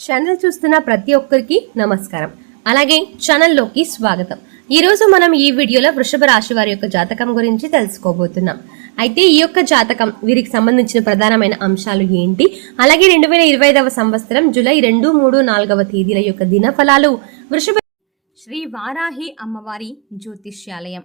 Channel చూస్తున్న ప్రతి ఒక్కరికి నమస్కారం. అలాగే ఛానల్లోకి స్వాగతం. ఈరోజు మనం ఈ వీడియోలో వృషభ రాశి వారి యొక్క జాతకం గురించి తెలుసుకోబోతున్నాం. అయితే ఈ యొక్క జాతకం వీరికి సంబంధించిన ప్రధానమైన అంశాలు ఏంటి? అలాగే రెండు వేల ఇరవై ఐదవ సంవత్సరం జూలై రెండు మూడు నాలుగవ తేదీల యొక్క దినఫలాలు వృషభ శ్రీ వారాహి అమ్మవారి జ్యోతిష్యాలయం.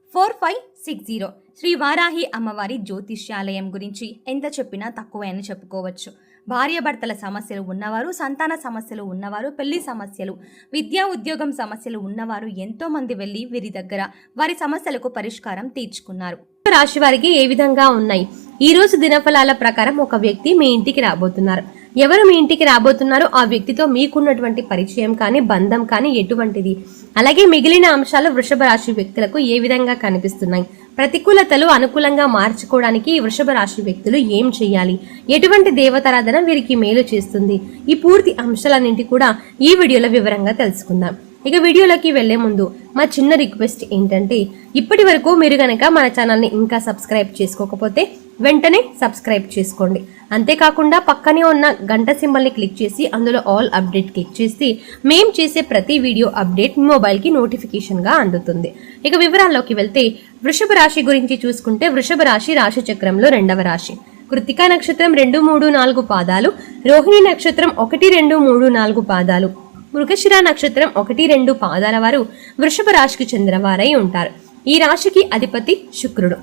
four five six zero. Shri Varahi అమ్మవారి జ్యోతిష్యాలయం గురించి ఎంత చెప్పినా తక్కువే అని చెప్పుకోవచ్చు. భార్యాభర్తల సమస్యలు ఉన్నవారు సంతాన సమస్యలు ఉన్నవారు పెళ్ళి సమస్యలు విద్యా ఉద్యోగం సమస్యలు ఉన్నవారు ఎంతో మంది వెళ్ళి వీరి దగ్గర వారి సమస్యలకు పరిష్కారం తీర్చుకున్నారు. రాశి వారికి ఏ విధంగా ఉన్నాయి? ఈ రోజు దినఫలాల ప్రకారం ఒక వ్యక్తి మీ ఇంటికి రాబోతున్నారు. ఎవరు మీ ఇంటికి రాబోతున్నారో ఆ వ్యక్తితో మీకున్నటువంటి పరిచయం కానీ బంధం కానీ ఎటువంటిది? అలాగే మిగిలిన అంశాలు వృషభ రాశి వ్యక్తులకు ఏ విధంగా కనిపిస్తున్నాయి? ప్రతికూలతలు అనుకూలంగా మార్చుకోవడానికి వృషభ రాశి వ్యక్తులు ఏం చేయాలి? ఎటువంటి దేవతారాధన వీరికి మేలు చేస్తుంది? ఈ పూర్తి అంశాలన్నింటి కూడా ఈ వీడియోలో వివరంగా తెలుసుకుందాం. ఇక వీడియోలోకి వెళ్ళే ముందు మా చిన్న రిక్వెస్ట్ ఏంటంటే ఇప్పటి వరకు మీరు గనక మన ఛానల్ని ఇంకా సబ్స్క్రైబ్ చేసుకోకపోతే వెంటనే సబ్స్క్రైబ్ చేసుకోండి. అంతేకాకుండా పక్కనే ఉన్న గంట సింబల్ని క్లిక్ చేసి అందులో ఆల్ అప్డేట్ క్లిక్ చేసి మేం చేసే ప్రతి వీడియో అప్డేట్ మీ మొబైల్కి నోటిఫికేషన్గా అందుతుంది. ఇక వివరాల్లోకి వెళ్తే వృషభ రాశి గురించి చూసుకుంటే వృషభ రాశి రాశి చక్రంలో రెండవ రాశి. కృతికా నక్షత్రం రెండు మూడు నాలుగు పాదాలు రోహిణి నక్షత్రం ఒకటి రెండు మూడు నాలుగు పాదాలు మృగశిర నక్షత్రం ఒకటి రెండు పాదాల వారు వృషభ రాశికి చెందిన వారై ఉంటారు. ఈ రాశికి అధిపతి శుక్రుడు.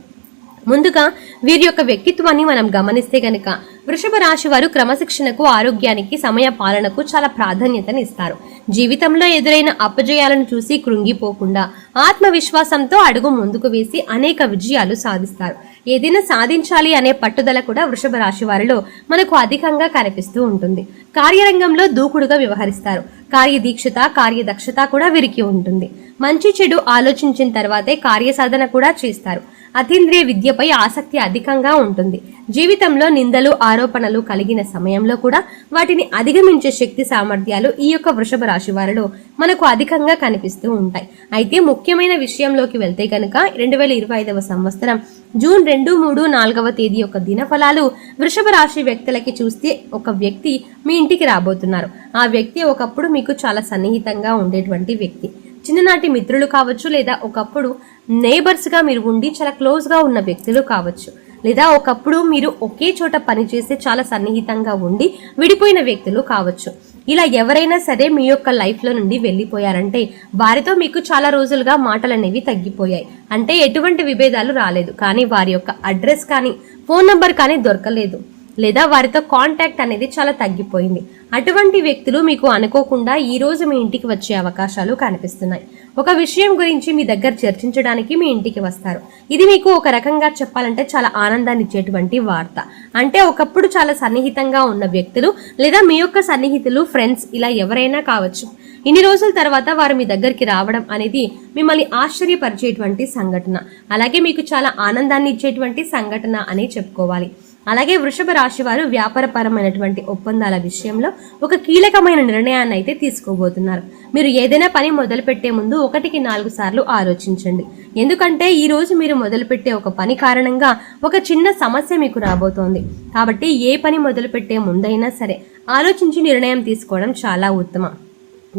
ముందుగా వీరి యొక్క వ్యక్తిత్వాన్ని మనం గమనిస్తే గనక వృషభ రాశి వారు క్రమశిక్షణకు ఆరోగ్యానికి సమయ పాలనకు చాలా ప్రాధాన్యతని ఇస్తారు. జీవితంలో ఎదురైన అపజయాలను చూసి కృంగిపోకుండా ఆత్మవిశ్వాసంతో అడుగు ముందుకు వేసి అనేక విజయాలు సాధిస్తారు. ఏదైనా సాధించాలి అనే పట్టుదల కూడా వృషభ రాశి వారిలో మనకు అధికంగా కనిపిస్తూ ఉంటుంది. కార్యరంగంలో దూకుడుగా వ్యవహరిస్తారు. కార్యదీక్షత కార్యదక్షత కూడా వీరికి ఉంటుంది. మంచి చెడు ఆలోచించిన తర్వాతే కార్యసాధన కూడా చేస్తారు. అతీంద్రియ విద్యపై ఆసక్తి అధికంగా ఉంటుంది. జీవితంలో నిందలు ఆరోపణలు కలిగిన సమయంలో కూడా వాటిని అధిగమించే శక్తి సామర్థ్యాలు ఈ యొక్క వృషభ రాశి వారిలో మనకు అధికంగా కనిపిస్తూ ఉంటాయి. అయితే ముఖ్యమైన విషయంలోకి వెళ్తే కనుక రెండు వేల ఇరవై ఐదవ సంవత్సరం జూన్ రెండు మూడు నాలుగవ తేదీ యొక్క దినఫలాలు వృషభ రాశి వ్యక్తులకి చూస్తే ఒక వ్యక్తి మీ ఇంటికి రాబోతున్నారు. ఆ వ్యక్తి ఒకప్పుడు మీకు చాలా సన్నిహితంగా ఉండేటువంటి వ్యక్తి. చిన్ననాటి మిత్రులు కావచ్చు లేదా ఒకప్పుడు నేబర్స్గా మీరు ఉండి చాలా క్లోజ్గా ఉన్న వ్యక్తులు కావచ్చు లేదా ఒకప్పుడు మీరు ఒకే చోట పనిచేస్తే చాలా సన్నిహితంగా ఉండి విడిపోయిన వ్యక్తులు కావచ్చు. ఇలా ఎవరైనా సరే మీ యొక్క లైఫ్లో నుండి వెళ్ళిపోయారంటే వారితో మీకు చాలా రోజులుగా మాటలు అనేవి తగ్గిపోయాయి. అంటే ఎటువంటి విభేదాలు రాలేదు. కానీ వారి యొక్క అడ్రస్ కానీ ఫోన్ నంబర్ కానీ దొరకలేదు. లేదా వారితో కాంటాక్ట్ అనేది చాలా తగ్గిపోయింది. అటువంటి వ్యక్తులు మీకు అనుకోకుండా ఈరోజు మీ ఇంటికి వచ్చే అవకాశాలు కనిపిస్తున్నాయి. ఒక విషయం గురించి మీ దగ్గర చర్చించడానికి మీ ఇంటికి వస్తారు. ఇది మీకు ఒక రకంగా చెప్పాలంటే చాలా ఆనందాన్ని ఇచ్చేటువంటి వార్త. అంటే ఒకప్పుడు చాలా సన్నిహితంగా ఉన్న వ్యక్తులు లేదా మీ యొక్క సన్నిహితులు ఫ్రెండ్స్ ఇలా ఎవరైనా కావచ్చు. ఇన్ని రోజుల తర్వాత వారు మీ దగ్గరికి రావడం అనేది మిమ్మల్ని ఆశ్చర్యపరిచేటువంటి సంఘటన. అలాగే మీకు చాలా ఆనందాన్ని ఇచ్చేటువంటి సంఘటన అని చెప్పుకోవాలి. అలాగే వృషభ రాశి వారు వ్యాపారపరమైనటువంటి ఒప్పందాల విషయంలో ఒక కీలకమైన నిర్ణయాన్ని అయితే తీసుకోబోతున్నారు. మీరు ఏదైనా పని మొదలుపెట్టే ముందు ఒకటికి నాలుగు సార్లు ఆలోచించండి. ఎందుకంటే ఈ రోజు మీరు మొదలుపెట్టే ఒక పని కారణంగా ఒక చిన్న సమస్య మీకు రాబోతోంది. కాబట్టి ఏ పని మొదలుపెట్టే ముందైనా సరే ఆలోచించి నిర్ణయం తీసుకోవడం చాలా ఉత్తమం.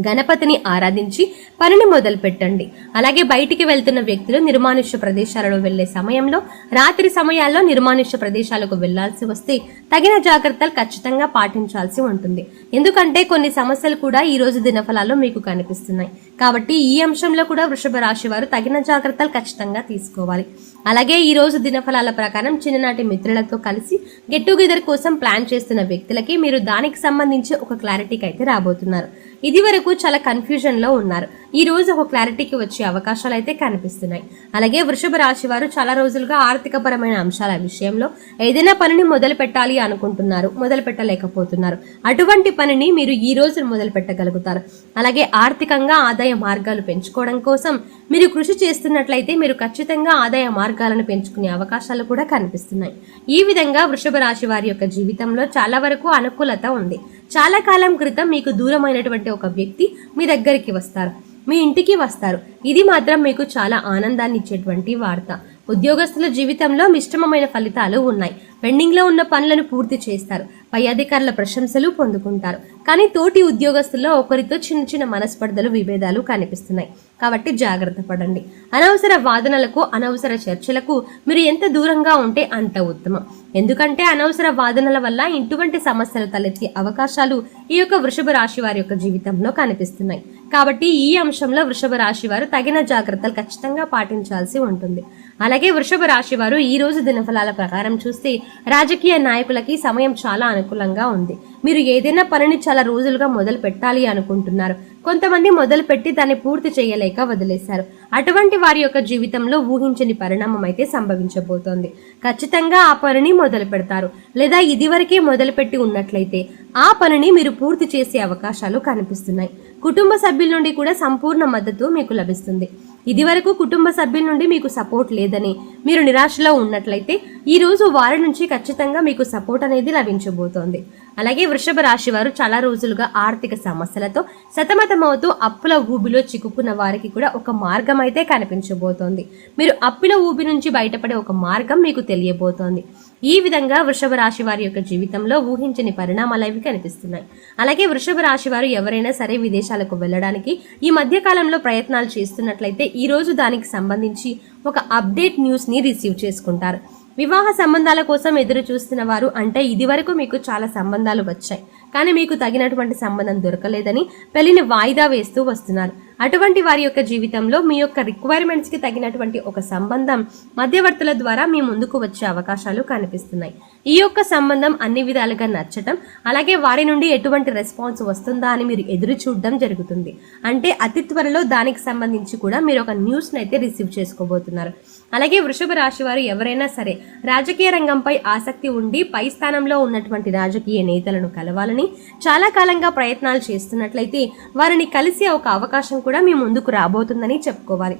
గణపతిని ఆరాధించి పనిని మొదలు పెట్టండి అలాగే బయటికి వెళ్తున్న వ్యక్తులు నిర్మానుష్య ప్రదేశాలలో వెళ్ళే సమయంలో రాత్రి సమయాల్లో నిర్మానుష్య ప్రదేశాలకు వెళ్ళాల్సి వస్తే తగిన జాగ్రత్తలు ఖచ్చితంగా పాటించాల్సి ఉంటుంది. ఎందుకంటే కొన్ని సమస్యలు కూడా ఈ రోజు దినఫలాల్లో మీకు కనిపిస్తున్నాయి. కాబట్టి ఈ అంశంలో కూడా వృషభ రాశి వారు తగిన జాగ్రత్తలు ఖచ్చితంగా తీసుకోవాలి. అలాగే ఈ రోజు దినఫలాల ప్రకారం చిన్ననాటి మిత్రులతో కలిసి గెట్ టుగెదర్ కోసం ప్లాన్ చేస్తున్న వ్యక్తులకి మీరు దానికి సంబంధించి ఒక క్లారిటీకి అయితే రాబోతున్నారు. ఇది వరకు చాలా కన్ఫ్యూజన్లో ఉన్నారు. ఈ రోజు ఒక క్లారిటీకి వచ్చే అవకాశాలు అయితే కనిపిస్తున్నాయి. అలాగే వృషభ రాశి వారు చాలా రోజులుగా ఆర్థికపరమైన అంశాల విషయంలో ఏదైనా పనిని మొదలు పెట్టాలి అనుకుంటున్నారు మొదలు పెట్టలేకపోతున్నారు. అటువంటి పనిని మీరు ఈ రోజు మొదలు పెట్టగలుగుతారు. అలాగే ఆర్థికంగా ఆదాయ మార్గాలు పెంచుకోవడం కోసం మీరు కృషి చేస్తున్నట్లయితే మీరు ఖచ్చితంగా ఆదాయ మార్గాలను పెంచుకునే అవకాశాలు కూడా కనిపిస్తున్నాయి. ఈ విధంగా వృషభ రాశి వారి యొక్క జీవితంలో చాలా వరకు అనుకూలత ఉంది. చాలా కాలం క్రితం మీకు దూరమైనటువంటి ఒక వ్యక్తి మీ దగ్గరికి వస్తారు. మీ ఇంటికి వస్తారు. ఇది మాత్రం మీకు చాలా ఆనందాన్ని ఇచ్చేటువంటి వార్త. ఉద్యోగస్తుల జీవితంలో మిశ్రమమైన ఫలితాలు ఉన్నాయి. పెండింగ్లో ఉన్న పనులను పూర్తి చేస్తారు. పై అధికారుల ప్రశంసలు పొందుకుంటారు. కానీ తోటి ఉద్యోగస్తుల్లో ఒకరితో చిన్న చిన్న మనస్పర్ధలు విభేదాలు కనిపిస్తున్నాయి. కాబట్టి జాగ్రత్త పడండి. అనవసర వాదనలకు అనవసర చర్చలకు మీరు ఎంత దూరంగా ఉంటే అంత ఉత్తమం. ఎందుకంటే అనవసర వాదనల వల్ల ఇటువంటి సమస్యలు తలెత్తే అవకాశాలు ఈ యొక్క వృషభ రాశి వారి యొక్క జీవితంలో కనిపిస్తున్నాయి. కాబట్టి ఈ అంశంలో వృషభ రాశి వారు తగిన జాగ్రత్తలు ఖచ్చితంగా పాటించాల్సి ఉంటుంది. అలాగే వృషభ రాశి వారు ఈ రోజు దినఫలాల ప్రకారం చూస్తే రాజకీయ నాయకులకి సమయం చాలా అనుకూలంగా ఉంది. మీరు ఏదైనా పనిని చాలా రోజులుగా మొదలు పెట్టాలి అనుకుంటున్నారు. కొంతమంది మొదలుపెట్టి దాన్ని పూర్తి చేయలేక వదిలేశారు. అటువంటి వారి యొక్క జీవితంలో ఊహించని పరిణామం అయితే సంభవించబోతోంది. ఖచ్చితంగా ఆ పనిని మొదలు పెడతారు. లేదా ఇదివరకే మొదలుపెట్టి ఉన్నట్లయితే ఆ పనిని మీరు పూర్తి చేసే అవకాశాలు కనిపిస్తున్నాయి. కుటుంబ సభ్యుల నుండి కూడా సంపూర్ణ మద్దతు మీకు లభిస్తుంది. ఇదివరకు కుటుంబ సభ్యుల నుండి మీకు సపోర్ట్ లేదని మీరు నిరాశలో ఉన్నట్లయితే ఈ రోజు వారి నుంచి ఖచ్చితంగా మీకు సపోర్ట్ అనేది లభించబోతోంది. అలాగే వృషభ రాశి వారు చాలా రోజులుగా ఆర్థిక సమస్యలతో సతమతమవుతూ అప్పుల ఊబిలో చిక్కుకున్న వారికి కూడా ఒక మార్గం అయితే కనిపించబోతోంది. మీరు అప్పుల ఊబి నుంచి బయటపడే ఒక మార్గం మీకు తెలియబోతోంది. ఈ విధంగా వృషభ రాశి వారి యొక్క జీవితంలో ఊహించని పరిణామాలు అవి కనిపిస్తున్నాయి. అలాగే వృషభ రాశి వారు ఎవరైనా సరే విదేశాలకు వెళ్ళడానికి ఈ మధ్య కాలంలో ప్రయత్నాలు చేస్తున్నట్లయితే ఈరోజు దానికి సంబంధించి ఒక అప్డేట్ న్యూస్ని రిసీవ్ చేసుకుంటారు. వివాహ సంబంధాల కోసం ఎదురు చూస్తున్న వారు అంటే ఇదివరకు మీకు చాలా సంబంధాలు వచ్చాయి. కానీ మీకు తగినటువంటి సంబంధం దొరకలేదని పెళ్ళిని వాయిదా వేస్తూ వస్తున్నారు. అటువంటి వారి యొక్క జీవితంలో మీ యొక్క రిక్వైర్మెంట్స్కి తగినటువంటి ఒక సంబంధం మధ్యవర్తుల ద్వారా మీ ముందుకు వచ్చే అవకాశాలు కనిపిస్తున్నాయి. ఈ యొక్క సంబంధం అన్ని విధాలుగా నచ్చటం అలాగే వారి నుండి ఎటువంటి రెస్పాన్స్ వస్తుందా అని మీరు ఎదురు చూడడం జరుగుతుంది. అంటే అతి త్వరలో దానికి సంబంధించి కూడా మీరు ఒక న్యూస్ని అయితే రిసీవ్ చేసుకోబోతున్నారు. అలాగే వృషభ రాశి వారు ఎవరైనా సరే రాజకీయ రంగంపై ఆసక్తి ఉండి పై స్థానంలో ఉన్నటువంటి రాజకీయ నేతలను కలవాలని చాలా కాలంగా ప్రయత్నాలు చేస్తున్నట్లయితే వారిని కలిసే ఒక అవకాశం కూడా మీ ముందుకు రాబోతుందని చెప్పుకోవాలి.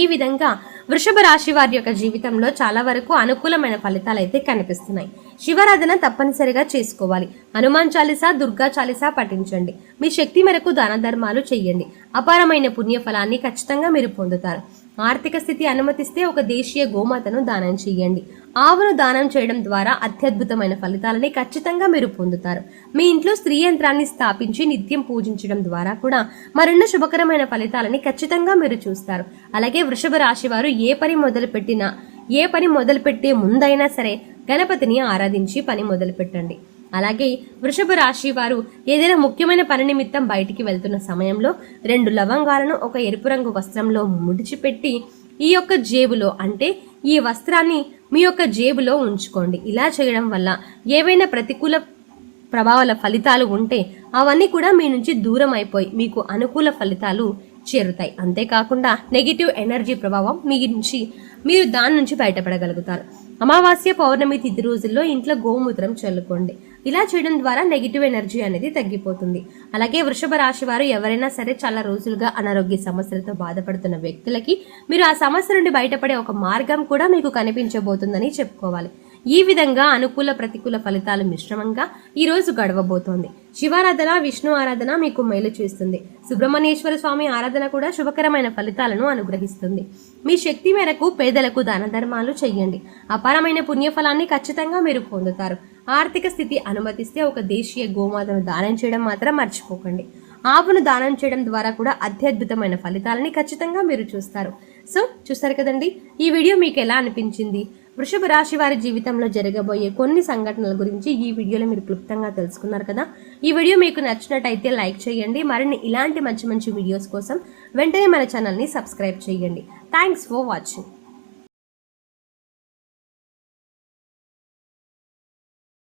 ఈ విధంగా వృషభ రాశి వారి యొక్క జీవితంలో చాలా వరకు అనుకూలమైన ఫలితాలు అయితే కనిపిస్తున్నాయి. శివరాధన తప్పనిసరిగా చేసుకోవాలి. హనుమాన్ చాలీసా దుర్గా చాలీసా పఠించండి. మీ శక్తి మేరకు దాన ధర్మాలు చేయండి. అపారమైన పుణ్యఫలాన్ని ఖచ్చితంగా మీరు పొందుతారు. ఆర్థిక స్థితి అనుమతిస్తే ఒక దేశీయ గోమాతను దానం చేయండి. ఆవును దానం చేయడం ద్వారా అత్యద్భుతమైన ఫలితాలని ఖచ్చితంగా మీరు పొందుతారు. మీ ఇంట్లో స్త్రీ యంత్రాన్ని స్థాపించి నిత్యం పూజించడం ద్వారా కూడా మరెన్నో శుభకరమైన ఫలితాలని ఖచ్చితంగా మీరు చూస్తారు. అలాగే వృషభ రాశి వారు ఏ పని మొదలుపెట్టినా ఏ పని మొదలుపెట్టే ముందైనా సరే గణపతిని ఆరాధించి పని మొదలుపెట్టండి. అలాగే వృషభ రాశి వారు ఏదైనా ముఖ్యమైన పని నిమిత్తం బయటికి వెళ్తున్న సమయంలో రెండు లవంగాలను ఒక ఎరుపు రంగు వస్త్రంలో ముడిచిపెట్టి ఈ యొక్క జేబులో అంటే ఈ వస్త్రాన్ని మీ యొక్క జేబులో ఉంచుకోండి. ఇలా చేయడం వల్ల ఏవైనా ప్రతికూల ప్రభావాల ఫలితాలు ఉంటే అవన్నీ కూడా మీ నుంచి దూరం అయిపోయి మీకు అనుకూల ఫలితాలు చేరుతాయి. అంతేకాకుండా నెగిటివ్ ఎనర్జీ ప్రభావం మీ నుంచి మీరు దాని నుంచి బయటపడగలుగుతారు. అమావాస్య పౌర్ణమి తిథి రోజుల్లో ఇంట్లో గోమూత్రం చల్లుకోండి. ఇలా చేయడం ద్వారా నెగిటివ్ ఎనర్జీ అనేది తగ్గిపోతుంది. అలాగే వృషభ రాశి వారు ఎవరైనా సరే చాలా రోజులుగా అనారోగ్య సమస్యలతో బాధపడుతున్న వ్యక్తులకి మీరు ఆ సమస్య నుండి బయటపడే ఒక మార్గం కూడా మీకు కనిపించబోతుందని చెప్పుకోవాలి. ఈ విధంగా అనుకూల ప్రతికూల ఫలితాలు మిశ్రమంగా ఈరోజు గడవబోతోంది. శివారాధన విష్ణు ఆరాధన మీకు మేలు చేస్తుంది. సుబ్రహ్మణ్యేశ్వర స్వామి ఆరాధన కూడా శుభకరమైన ఫలితాలను అనుగ్రహిస్తుంది. మీ శక్తి మేరకు పేదలకు దాన ధర్మాలు చెయ్యండి అపారమైన పుణ్యఫలాన్ని ఖచ్చితంగా మీరు పొందుతారు. ఆర్థిక స్థితి అనుమతిస్తే ఒక దేశీయ గోమాతను దానం చేయడం మాత్రం మర్చిపోకండి. ఆవును దానం చేయడం ద్వారా కూడా అత్యద్భుతమైన ఫలితాలని ఖచ్చితంగా మీరు చూస్తారు. సో చూస్తారు కదండి? ఈ వీడియో మీకు ఎలా అనిపించింది? వృషభ రాశి వారి జీవితంలో జరగబోయే కొన్ని సంఘటనల గురించి ఈ వీడియోలో మీరు క్లుప్తంగా తెలుసుకున్నారు కదా? ఈ వీడియో మీకు నచ్చినట్టయితే లైక్ చేయండి. మరిన్ని ఇలాంటి మంచి మంచి వీడియోస్ కోసం వెంటనే మన ఛానల్ని సబ్స్క్రైబ్ చేయండి. Thanks for watching.